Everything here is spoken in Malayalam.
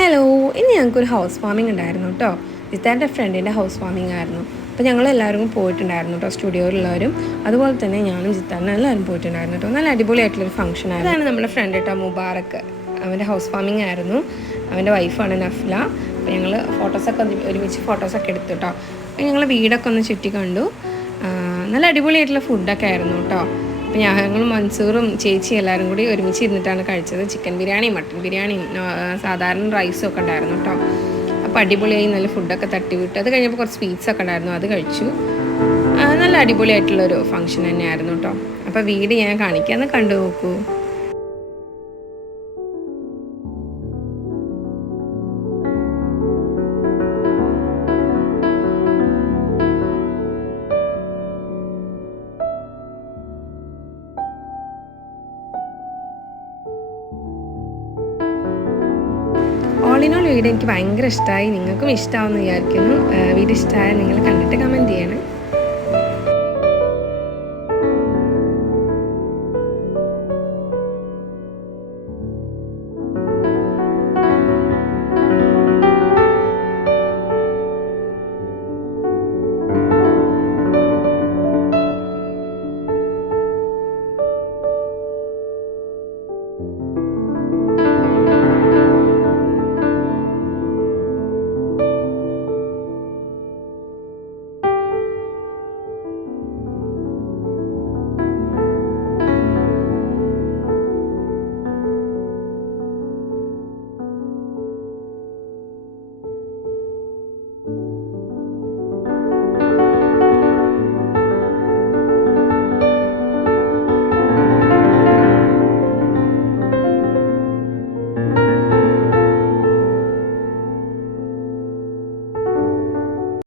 ഹലോ, ഇന്ന് ഞങ്ങൾക്കൊരു ഹൗസ് വാമിംഗ് ഉണ്ടായിരുന്നു കേട്ടോ. ജിത്താൻ്റെ ഫ്രണ്ടിൻ്റെ ഹൗസ് വാമിംഗ് ആയിരുന്നു. അപ്പോൾ ഞങ്ങളെല്ലാവരും പോയിട്ടുണ്ടായിരുന്നു കേട്ടോ, സ്റ്റുഡിയോയിലുള്ളവരും അതുപോലെ തന്നെ ഞാനും ജിത്താനും എല്ലാവരും പോയിട്ടുണ്ടായിരുന്നു കേട്ടോ. നല്ല അടിപൊളിയായിട്ടുള്ളൊരു ഫംഗ്ഷൻ ആയിരുന്നു. അതാണ് നമ്മുടെ ഫ്രണ്ട് കേട്ടോ, മുബാറക്ക്. അവൻ്റെ ഹൗസ് വാമിംഗ് ആയിരുന്നു. അവൻ്റെ വൈഫാണ് നഫ്ല. അപ്പോൾ ഞങ്ങൾ ഫോട്ടോസൊക്കെ ഒരുമിച്ച് ഫോട്ടോസൊക്കെ എടുത്തു കേട്ടോ. അപ്പോൾ ഞങ്ങൾ വീടൊക്കെ ഒന്ന് ചുറ്റി കണ്ടു. നല്ല അടിപൊളിയായിട്ടുള്ള ഫുഡൊക്കെ ആയിരുന്നു കേട്ടോ. അപ്പോൾ ഞങ്ങൾ മൻസൂറും ചേച്ചിയും എല്ലാവരും കൂടി ഒരുമിച്ച് ഇരുന്നിട്ടാണ് കഴിച്ചത്. ചിക്കൻ ബിരിയാണിയും മട്ടൻ ബിരിയാണിയും സാധാരണ റൈസും ഒക്കെ ഉണ്ടായിരുന്നു കേട്ടോ. അപ്പോൾ അടിപൊളിയായി നല്ല ഫുഡൊക്കെ തട്ടിവിട്ട് അത് കഴിഞ്ഞപ്പോൾ കുറച്ച് സ്വീറ്റ്സൊക്കെ ഉണ്ടായിരുന്നു, അത് കഴിച്ചു. നല്ല അടിപൊളിയായിട്ടുള്ളൊരു ഫംഗ്ഷൻ തന്നെയായിരുന്നു കേട്ടോ. അപ്പോൾ വീട് ഞാൻ കാണിക്കാമെന്ന് കണ്ടു നോക്കൂ. ഓൾ ഇൻ ഓൾ വീഡിയോ എനിക്ക് ഭയങ്കര ഇഷ്ടമായി. നിങ്ങൾക്കും ഇഷ്ടമാവുമെന്ന് വിചാരിക്കുന്നു. വീഡിയോ ഇഷ്ടമായാൽ നിങ്ങൾ കണ്ടിട്ട് കമൻറ്റ് ചെയ്യണം.